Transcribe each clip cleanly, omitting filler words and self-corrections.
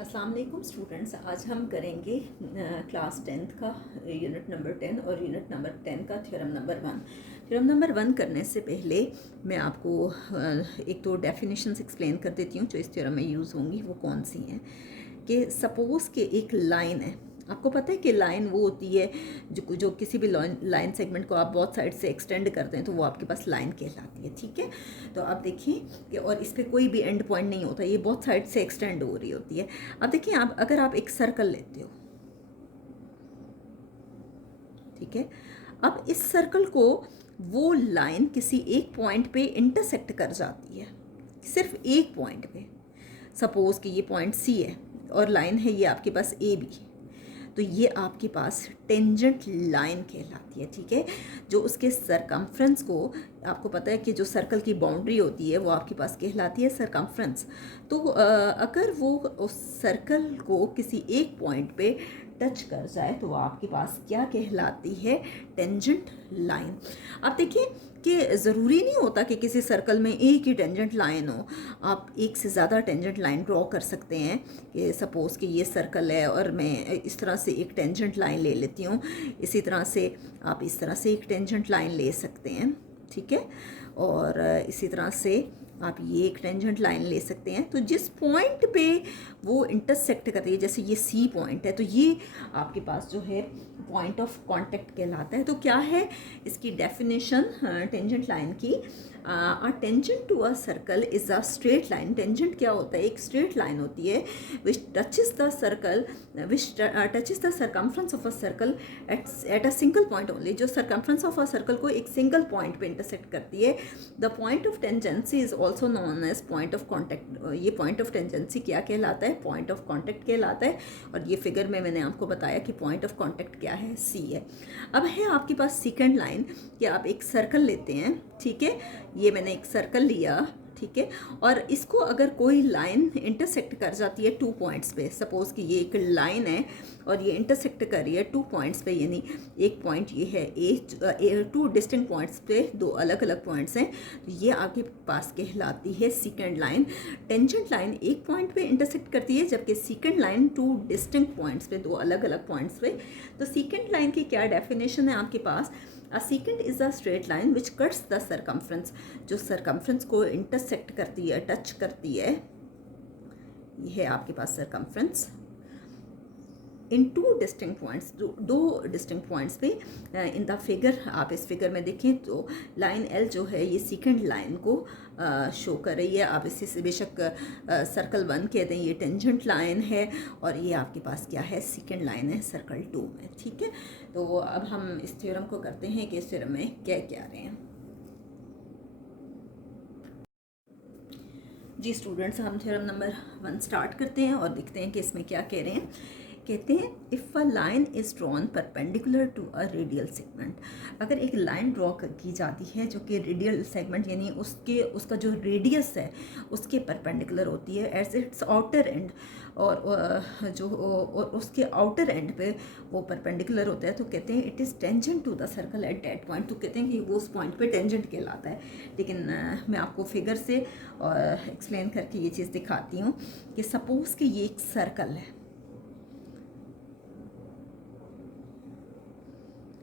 अस्सलाम वालेकुम स्टूडेंट्स। आज हम करेंगे क्लास 10th का यूनिट नंबर 10 और यूनिट नंबर 10 का थ्योरम नंबर 1। थ्योरम नंबर 1 करने से पहले मैं आपको एक तो डेफिनेशंस एक्सप्लेन कर देती हूँ जो इस थ्योरम में यूज़ होंगी। वो कौन सी हैं कि सपोज़ कि एक लाइन है। आपको पता है कि लाइन वो होती है जो किसी भी लाइन सेगमेंट को आप बहुत साइड से एक्सटेंड करते हैं तो वो आपके पास लाइन कहलाती है। ठीक है, तो आप देखिए कि और इस पर कोई भी एंड पॉइंट नहीं होता, ये बहुत साइड से एक्सटेंड हो रही होती है। अब देखिए, आप अगर आप एक सर्कल लेते हो, ठीक है, अब इस सर्कल को वो लाइन किसी एक पॉइंट पे इंटरसेक्ट कर जाती है, सिर्फ एक पॉइंट पे। सपोज कि ये पॉइंट सी है और लाइन है ये आपके पास ए बी, तो ये आपके पास टेंजेंट लाइन कहलाती है। ठीक है, जो उसके सरकमफ्रेंस को, आपको पता है कि जो सर्कल की बाउंड्री होती है वो आपके पास कहलाती है सरकमफ्रेंस। तो अगर वो उस सर्कल को किसी एक पॉइंट पे टच कर जाए तो वो आपके पास क्या कहलाती है? Tangent line. अब देखिए कि ज़रूरी नहीं होता कि किसी सर्कल में एक ही टेंजेंट लाइन हो, आप एक से ज़्यादा टेंजेंट लाइन ड्रॉ कर सकते हैं। कि सपोज़ कि ये सर्कल है और मैं इस तरह से एक टेंजेंट लाइन ले लेती हूँ, इसी तरह से आप इस तरह से एक टेंजेंट लाइन ले सकते हैं। ठीक है, और इसी तरह से आप ये एक टेंजेंट लाइन ले सकते हैं। तो जिस पॉइंट पे वो इंटरसेक्ट करती है, जैसे ये सी पॉइंट है, तो ये आपके पास जो है पॉइंट ऑफ कांटेक्ट कहलाता है। तो क्या है इसकी डेफिनेशन टेंजेंट लाइन की? A tangent to a circle is a straight line. Tangent क्या होता है? एक स्ट्रेट लाइन होती है which touches the circle, which touches the circumference of a circle at a single point only. जो circumference of a circle को एक single point पे इंटरसेक्ट करती है। The point of tangency is also known as point of contact. ये point of tangency क्या कहलाता है? पॉइंट ऑफ कॉन्टैक्ट कहलाता है। और ये फिगर में मैंने आपको बताया कि पॉइंट ऑफ कॉन्टैक्ट क्या है? सी है। अब है आपके पास सेकंड लाइन कि आप एक सर्कल लेते हैं। ठीक है, ये मैंने एक सर्कल लिया, ठीक है, और इसको अगर कोई लाइन इंटरसेक्ट कर जाती है टू पॉइंट्स पे, सपोज कि ये एक लाइन है और ये इंटरसेक्ट कर रही है टू पॉइंट्स पे, यानी एक पॉइंट ये है ए, टू डिस्टिंक्ट पॉइंट्स पे दो अलग अलग पॉइंट्स हैं, तो ये आपके पास कहलाती है सेकंड लाइन। टेंजेंट लाइन एक पॉइंट पे इंटरसेक्ट करती है, जबकि second line to distinct points पे, दो अलग अलग पॉइंट्स पे। तो सेकंड लाइन की क्या डेफिनेशन है आपके पास? A secant is a straight line which cuts the circumference. जो सरकमफ्रेंस को इंटरसेक्ट करती है, टच करती है, ये है आपके पास circumference in two distinct points, दो डिस्टिंक्ट पॉइंट्स पे। इन द फिगर, आप इस फिगर में देखें तो लाइन एल जो है ये सेकंड लाइन को शो कर रही है। आप इसे से बेशक सर्कल 1 कहते हैं, ये टेंजेंट लाइन है, और ये आपके पास क्या है? सेकंड लाइन है सर्कल 2 में। ठीक है, तो अब हम इस थ्योरम को करते हैं कि इस थ्योरम में क्या क्या रहे हैं। जी स्टूडेंट्स, हम थ्योरम नंबर 1 स्टार्ट करते हैं और देखते हैं कि इसमें क्या कह रहे हैं। कहते हैं if a line is drawn perpendicular to a radial segment. अगर एक लाइन ड्रॉ की जाती है जो कि रेडियल सेगमेंट यानी उसका जो रेडियस है उसके परपेंडिकुलर होती है एज इट्स आउटर एंड, और उसके आउटर एंड पे वो परपेंडिकुलर होता है, तो कहते हैं it is tangent to the circle at that point. तो कहते हैं कि वो उस पॉइंट पे टेंजेंट कहलाता है। लेकिन मैं आपको फिगर से एक्सप्लेन करके ये चीज़ दिखाती हूँ कि सपोज़ कि ये एक सर्कल है,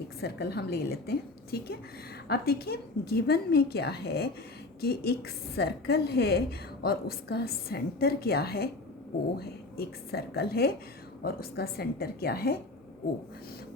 एक सर्कल हम ले लेते हैं। ठीक है, अब देखिए गिवन में क्या है कि एक सर्कल है और उसका सेंटर क्या है? ओ है। एक सर्कल है और उसका सेंटर क्या है? ओ।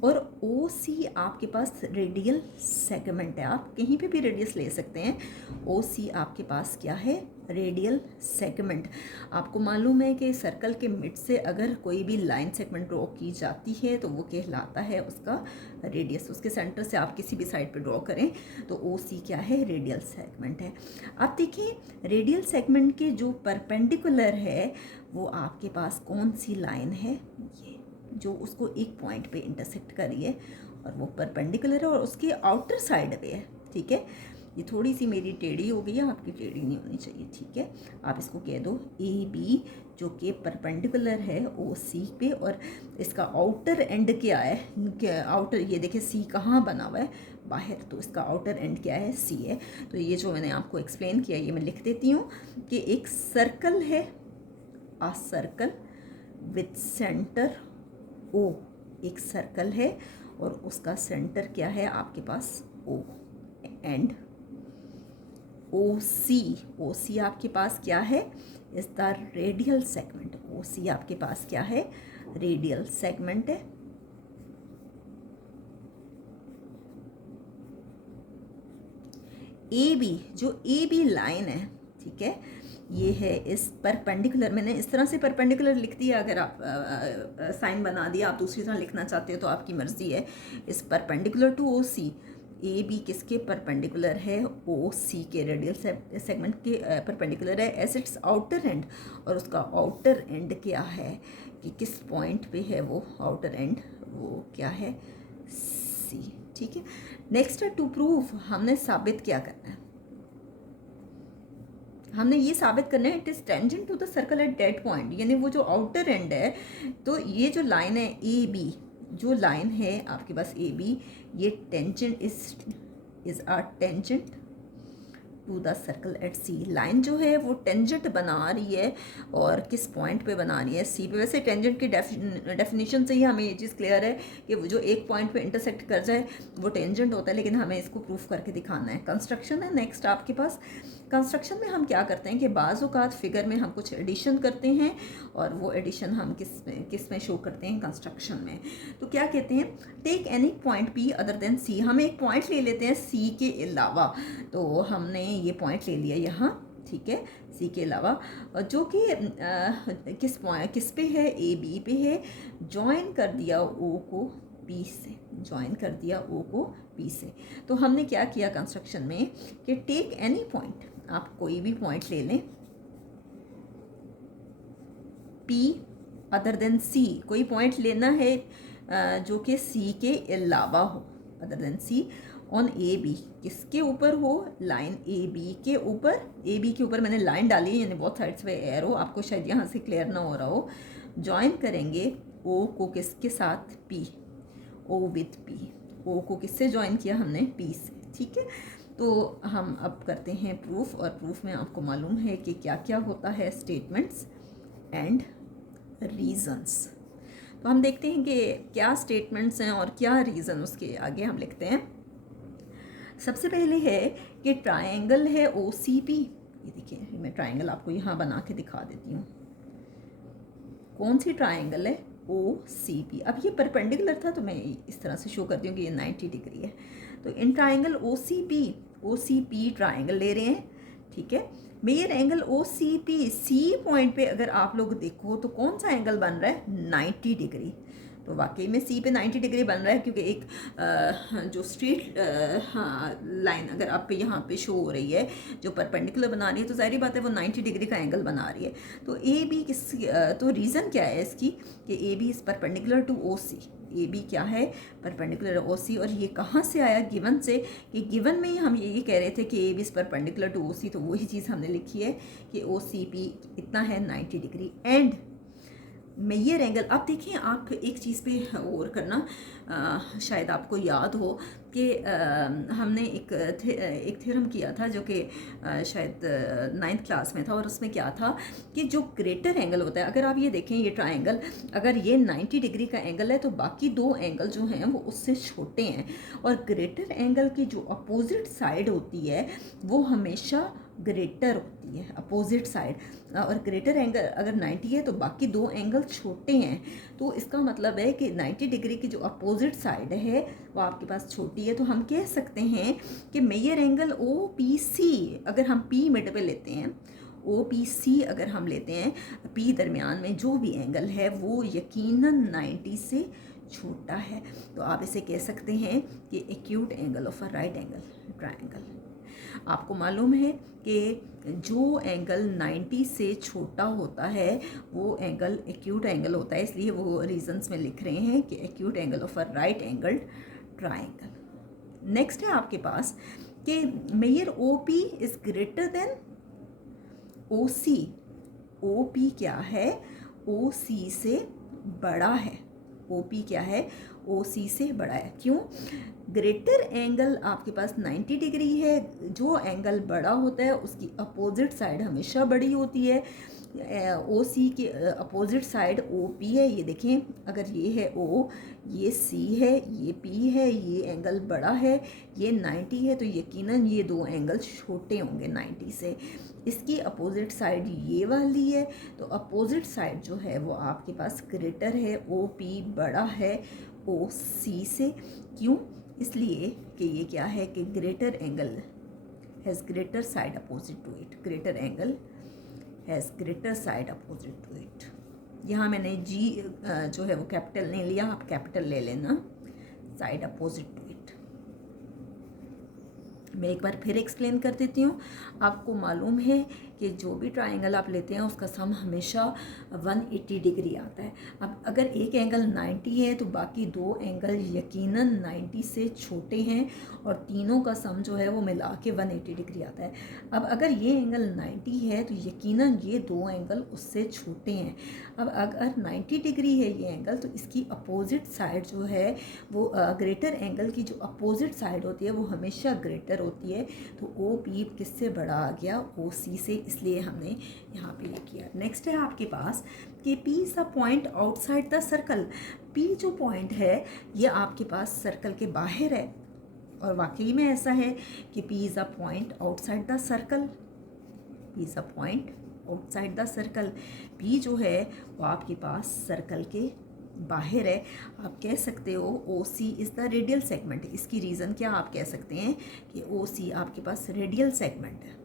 और ओ सी आपके पास रेडियल सेगमेंट है, आप कहीं पे भी रेडियस ले सकते हैं। ओ सी आपके पास क्या है? Radial segment. आपको मालूम है कि सर्कल के मिड से अगर कोई भी लाइन सेगमेंट ड्रॉ की जाती है तो वो कहलाता है उसका रेडियस। उसके सेंटर से आप किसी भी साइड पे ड्रॉ करें तो ओ सी क्या है? रेडियल सेगमेंट है। अब देखिए रेडियल सेगमेंट के जो परपेंडिकुलर है वो आपके पास कौन सी लाइन है? ये जो उसको एक पॉइंट पे इंटरसेक्ट करी है और वो परपेंडिकुलर है और उसके आउटर साइड पे है। ठीक है, ये थोड़ी सी मेरी टेढ़ी हो गई है, आपकी टेढ़ी नहीं होनी चाहिए। ठीक है, आप इसको कह दो ए बी, जो कि परपेंडिकुलर है ओ सी पे, और इसका आउटर एंड क्या है? आउटर, ये देखिए सी कहाँ बना हुआ है? बाहर, तो इसका आउटर एंड क्या है? सी है। तो ये जो मैंने आपको एक्सप्लेन किया ये मैं लिख देती हूँ कि एक सर्कल है, आ सर्कल विथ सेंटर ओ, एक सर्कल है और उसका सेंटर क्या है आपके पास ओ, एंड ओ सी आपके पास क्या है, is the radial segment. O C आपके पास क्या है, रेडियल सेगमेंट है। ए बी, जो ए बी लाइन है, ठीक है, ये है इस परपेंडिकुलर, मैंने इस तरह से परपेंडिकुलर लिख दिया, अगर आप साइन बना दिया, आप दूसरी तरह लिखना चाहते हो तो आपकी मर्जी है। इस perpendicular to O C, A B किसके परपेंडिकुलर है, ओ सी के रेडियल सेगमेंट के परपेंडिकुलर है एज इट्स आउटर एंड, और उसका आउटर एंड क्या है कि किस पॉइंट पे है वो आउटर एंड, वो क्या है, सी। ठीक है, नेक्स्ट है टू प्रूव, हमने साबित क्या करना है, हमने ये साबित करना है it is tangent to the circle at that point, यानी वो जो आउटर एंड है, तो ये जो लाइन है ए बी, जो लाइन है आपके पास ए बी, ये tangent is a tangent to the circle at C. Line जो है वो टेंजेंट बना रही है, और किस पॉइंट पे बना रही है, सी पे। वैसे टेंजेंट की डेफिनेशन से ही हमें ये चीज़ क्लियर है कि वो जो एक पॉइंट पे इंटरसेक्ट कर जाए वो टेंजेंट होता है, लेकिन हमें इसको प्रूफ करके दिखाना है। कंस्ट्रक्शन है नेक्स्ट आपके पास। कंस्ट्रक्शन में हम क्या करते हैं कि बाज़ औक़ात फिगर में हम कुछ एडिशन करते हैं, और वो एडिशन हम किस में शो करते हैं, कंस्ट्रक्शन में। तो क्या कहते हैं, take any point p other than c, हम एक पॉइंट ले लेते हैं सी के अलावा, तो हमने ये पॉइंट ले लिया यहाँ, ठीक है, सी के अलावा, जो कि किस पे है, ए बी पे है, जॉइन कर दिया ओ को पी से, जॉइन कर दिया ओ को पी से। तो हमने क्या किया कंस्ट्रक्शन में कि टेक एनी पॉइंट, आप कोई भी पॉइंट ले लें, पी अदर देन सी, कोई पॉइंट लेना है जो कि सी के अलावा हो, other than C, on A B, किसके ऊपर हो, लाइन ए बी के ऊपर। ए बी के ऊपर मैंने लाइन डाली है, यानी बहुत साइड्स पे एरो, आपको शायद यहाँ से क्लियर ना हो रहा हो। जॉइन करेंगे ओ को किसके साथ, पी, ओ विथ पी, ओ को किससे जॉइन किया हमने, पी से। ठीक है, तो हम अब करते हैं प्रूफ, और प्रूफ में आपको मालूम है कि क्या क्या होता है, स्टेटमेंट्स एंड रीजंस। तो हम देखते हैं कि क्या स्टेटमेंट्स हैं और क्या रीज़न, उसके आगे हम लिखते हैं। सबसे पहले है कि ट्रायंगल है ओ सी पी, ये देखिए मैं ट्रायंगल आपको यहाँ बना के दिखा देती हूँ। कौन सी ट्रायंगल है, ओ सी पी। अब ये परपेंडिकुलर था तो मैं इस तरह से शो करती हूँ कि ये 90 डिग्री है। तो in triangle O C P triangle ले रहे हैं, ठीक है। Measure angle O C P, C point पे अगर आप लोग देखो तो कौन सा एंगल बन रहा है, 90 डिग्री। तो वाकई में सी पे 90 डिग्री बन रहा है, क्योंकि एक जो स्ट्रेट लाइन अगर आप पे यहाँ पे शो हो रही है जो परपेंडिकुलर बना रही है, तो जाहिर बात है वो 90 डिग्री का एंगल बना रही है। तो ए बी तो रीज़न क्या है इसकी कि A B is perpendicular to O C, A B क्या है, परपेंडिकुलर ओ सी। और ये कहाँ से आया, गिवन से, कि गिवन में ही हम ये कह रहे थे कि A B is perpendicular to O c, तो वही चीज़ हमने लिखी है कि ओ सी पी इतना है 90 डिग्री। एंड मेयर एंगल, अब देखिए आप एक चीज़ पे और करना, शायद आपको याद हो कि हमने एक थ्योरम किया था जो कि शायद 9th क्लास में था, और उसमें क्या था कि जो ग्रेटर एंगल होता है, अगर आप ये देखें ये ट्रायंगल, अगर ये 90 डिग्री का एंगल है तो बाकी दो एंगल जो हैं वो उससे छोटे हैं, और ग्रेटर एंगल की जो अपोजिट साइड होती है वो हमेशा ग्रेटर होती है, अपोजिट साइड। और ग्रेटर एंगल अगर 90 है तो बाकी दो एंगल छोटे हैं, तो इसका मतलब है कि 90 डिग्री की जो अपोजिट साइड है वो आपके पास छोटी है। तो हम कह सकते हैं कि measure angle O P C, अगर हम पी मिड पे लेते हैं, ओ पी सी अगर हम लेते हैं, पी दरमियान में जो भी एंगल है वो यकीनन 90 से छोटा है। तो आप इसे कह सकते हैं कि acute angle of a right angle triangle. आपको मालूम है कि जो एंगल 90 से छोटा होता है वो एंगल एक्यूट एंगल होता है, इसलिए वो रीजंस में लिख रहे हैं कि acute angle of a right angle triangle. Next है आपके पास कि measure O P is greater than O C, O P क्या है, ओ सी से बड़ा है, ओ पी क्या है, ओ सी से बड़ा है। क्यों, ग्रेटर एंगल आपके पास 90 डिग्री है, जो एंगल बड़ा होता है उसकी अपोजिट साइड हमेशा बड़ी होती है, ओ सी के अपोजिट साइड ओ पी है, ये देखें, अगर ये है ओ, ये सी है, ये पी है, ये एंगल बड़ा है, ये 90 है, तो यकीनन ये दो एंगल छोटे होंगे 90 से। इसकी अपोजिट साइड ये वाली है, तो अपोजिट साइड जो है वो आपके पास ग्रेटर है, ओ पी बड़ा है ओ सी से। क्यों? इसलिए कि ये क्या है कि greater angle has greater side opposite to it, greater angle has greater side opposite to it. यहाँ मैंने जी जो है वो कैपिटल नहीं लिया, आप कैपिटल ले लेना, साइड अपोजिट टू इट। मैं एक बार फिर एक्सप्लेन कर देती हूँ। आपको मालूम है कि जो भी ट्राइंगल आप लेते हैं उसका सम हमेशा 180 डिग्री आता है। अब अगर एक एंगल 90 है तो बाकी दो एंगल यकीनन 90 से छोटे हैं और तीनों का सम जो है वो मिला के 180 डिग्री आता है। अब अगर ये एंगल 90 है तो यकीनन ये दो एंगल उससे छोटे हैं। अब अगर 90 डिग्री है ये एंगल, तो इसकी अपोजिट साइड जो है वो ग्रेटर एंगल की जो अपोजिट साइड होती है वो हमेशा ग्रेटर होती है। तो ओ पी किससे बड़ा आ गया? ओ सी से, इसलिए हमने यहाँ पे ये किया। नेक्स्ट है आपके पास कि P is a point outside the circle. P जो पॉइंट है ये आपके पास सर्कल के बाहर है, और वाकई में ऐसा है कि P is a point outside the circle. P is a point outside the circle. P जो है वो आपके पास सर्कल के बाहर है। आप कह सकते हो O C is the radial segment. इसकी रीज़न क्या आप कह सकते हैं कि ओ सी आपके पास रेडियल सेगमेंट है।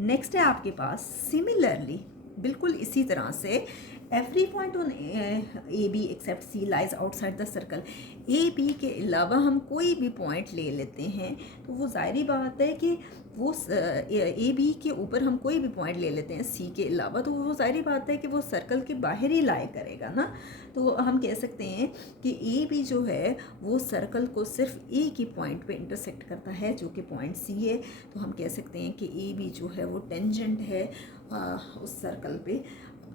नेक्स्ट है आपके पास सिमिलरली, बिल्कुल इसी तरह से every point on A B except C lies outside the circle. A B के अलावा हम कोई भी पॉइंट ले लेते हैं तो वो ज़ाहिरी बात है कि वो ए बी के ऊपर हम कोई भी पॉइंट ले लेते हैं सी के अलावा, तो वो ज़ाहिरी बात है कि वो सर्कल के बाहर ही लाई करेगा ना। तो हम कह सकते हैं कि ए बी जो है वो सर्कल को सिर्फ एक ही पॉइंट पे इंटरसेक्ट करता है जो कि पॉइंट सी है। तो हम कह सकते हैं कि ए बी जो है वो टेंजेंट है उस सर्कल पे।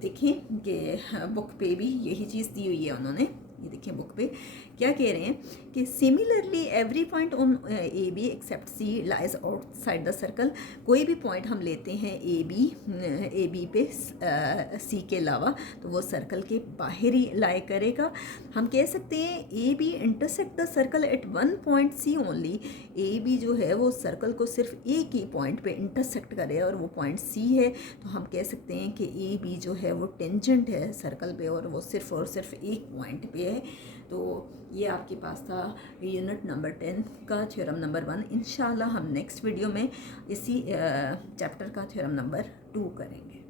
देखें कि बुक पे भी यही चीज़ दी हुई है उन्होंने, ये देखिए बुक पे क्या कह रहे हैं कि similarly every point on A B except C lies outside the circle. कोई भी पॉइंट हम लेते हैं ए बी पे सी के अलावा तो वो सर्कल के बाहर ही लाई करेगा। हम कह सकते हैं A B intersect the circle at one point C only. A B जो है वो सर्कल को सिर्फ एक ही पॉइंट पे इंटरसेक्ट करे और वो पॉइंट सी है। तो हम कह सकते हैं कि ए बी जो है वो टेंजेंट है सर्कल पे और वो सिर्फ और सिर्फ एक पॉइंट पे है। तो ये आपके पास था यूनिट नंबर 10 का थ्योरम नंबर 1। इंशाल्लाह हम नेक्स्ट वीडियो में इसी चैप्टर का थ्योरम नंबर 2 करेंगे।